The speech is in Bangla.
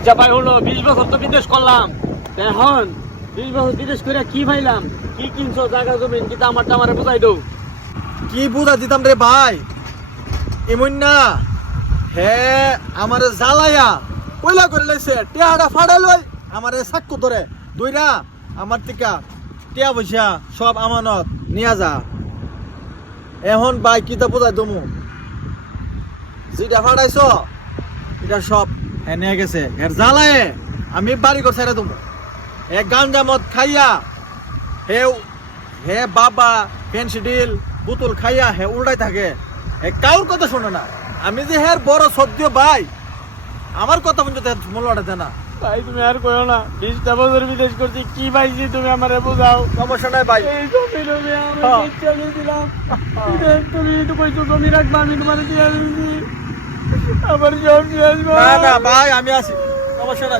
আচ্ছা ভাই হলো 20 বছর তো বিদেশ করলাম, এখন 20 বছর বিদেশ করে কি পাইলাম? কি কিনছো জায়গা জমিন? কি আমারটা আমারে বুঝাই দাও। কি বুঝা দিতাম রে ভাই, এমন না হে আমারে জ্বালাইয়া কইলা করে লাইছে, টিয়াটা ফাড়াই লই আমারে সাক্ষ্য ধরে দুইরা আমার টিকা টিয়া পয়সা সব আমানত নিয়া যা। এখন ভাই কিতা বুঝাই দমু, যেটা ফাড়াইছ এটা সব হ্যাঁ নিয়ে গেছে, এর জ্বালায় আমি বাড়ি করে ছেড়ে দেবো। এক গাঞ্জা মদ খাইয়া হে হে বাবা পেন্সিডিল বোতল খাইয়া হে উল্টাই থাকে, হে কাউর কথা শোনে না। আমি যে হের বড় সদ্য ভাই, আমার কথা পর্যন্ত মূল্যটা দেয় না। ভাই তুমি আর কইও না, 20টা বছর বিদেশ করছি, কি পাইছি তুমি আমারে বুঝাও। সমস্যা নাই ভাই, এই জমি টমি আমি ইচ্ছা দিয়েছিলাম, তুমি তো কইছো জমি রাখবা, আমি তোমার দিয়ে দিয়েছি, আবার জমি আসবো। না না ভাই আমি আছি, সমস্যা নাই।